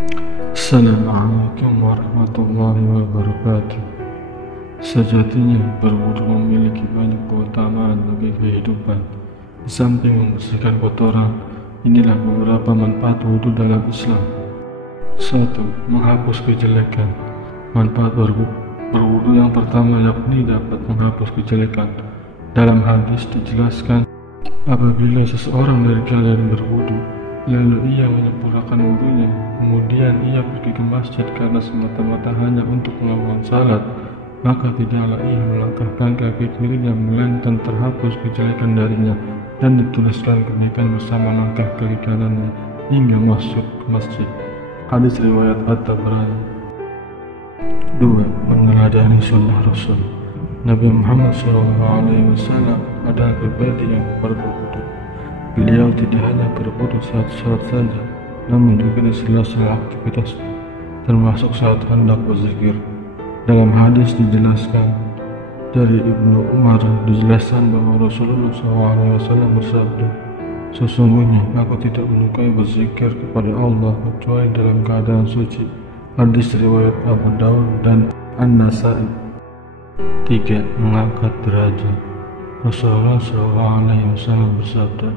Assalamualaikum warahmatullahi wabarakatuh. Sejatinya berwudu memiliki banyak keutamaan bagi kehidupan. Di samping membersihkan kotoran, inilah beberapa manfaat wudu dalam Islam. 1. Menghapus kejelekan. Manfaat berwudu yang pertama yakni dapat menghapus kejelekan. Dalam hadis dijelaskan, apabila seseorang dari kalian berwudu, lalu ia menyempurnakan wudunya, kemudian ia pergi ke masjid karena semata-mata hanya untuk melakukan salat, maka tidaklah ia melangkahkan kaki kirinya melainkan terhapus kejelekan darinya dan dituliskan kebaikan bersama langkah kiri kanannya hingga masuk ke masjid. Hadis riwayat At-Tabrani. 2. Meneladani sunnah Rasul. Nabi Muhammad SAW adalah pribadi yang berwudu. Beliau tidak hanya berwudu saat sholat saja, namun juga di sela-sela aktivitasnya, termasuk saat hendak berzikir. Dalam hadis dijelaskan dari Ibnu Umar dijelaskan bahwa Rasulullah SAW bersabda, "Sesungguhnya aku tidak menyukai berzikir kepada Allah kecuali dalam keadaan suci." Hadis riwayat Abu Daud dan An-Nasai. 3. Mengangkat derajat. Rasulullah SAW bersabda,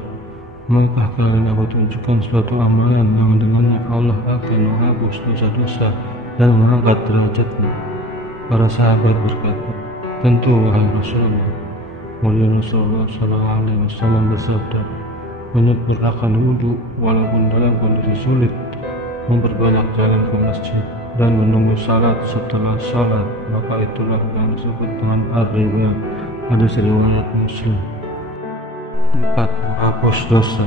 "Maukah kalian aku tunjukkan suatu amalan yang dengannya Allah akan menghapus dosa-dosa dan mengangkat derajatnya?" Para sahabat berkata, "Tentu wahai Rasulullah." Kemudian Rasulullah SAW bersabda, "Menyempurnakan wudhu walaupun dalam kondisi sulit, memperbanyak jalan ke masjid, dan menunggu salat setelah salat, maka itulah yang disebut dengan ar-riba." Hadis riwayat Muslim. 4. Menghapus dosa.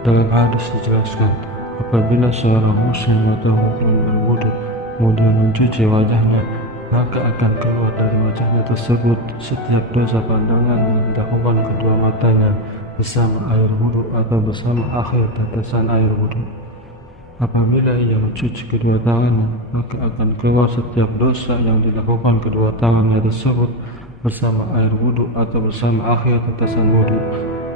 Dalam hadis dijelaskan, apabila seorang muslim atau mukmin berwudu kemudian mencuci wajahnya, maka akan keluar dari wajahnya tersebut setiap dosa pandangan yang dilakukan kedua matanya bersama air wudu atau bersama akhir tetesan air wudu. Apabila ia mencuci kedua tangannya, maka akan keluar setiap dosa yang dilakukan kedua tangannya tersebut bersama air wudu atau bersama akhir tetesan wudu.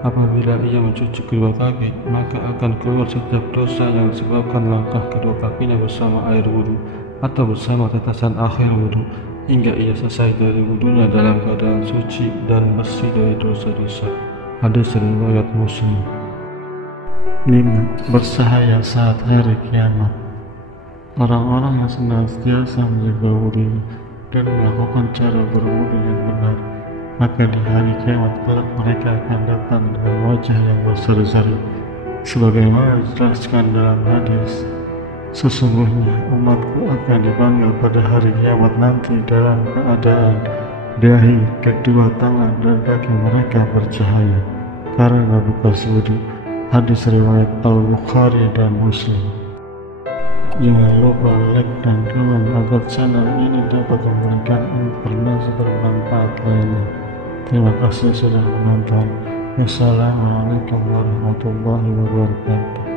Apabila ia mencuci kedua kaki, maka akan keluar setiap dosa yang disebabkan langkah kedua kakinya bersama air wudu atau bersama tetesan akhir wudu, hingga ia selesai dari wudunya dalam keadaan suci dan bersih dari dosa-dosa. Hadis riwayat Muslim. 5. Bersahaya saat hari kiamat. Orang-orang yang senantiasa menjaga wudu dan melakukan cara berwudu yang benar, maka di hari kiamat kelak mereka akan datang dengan wajah yang berseri-seri, sebagaimana dijelaskan dalam hadis, "Sesungguhnya umatku akan dipanggil pada hari kiamat nanti dalam keadaan dahi, kedua tangan dan kaki mereka bercahaya karena bekas wudu." Hadis riwayat Al-Bukhari dan Muslim. Jangan lupa like dan komen agar channel ini dapat memberikan informasi bermanfaat lainnya. Terima kasih sudah menonton. Wassalamualaikum warahmatullahi wabarakatuh.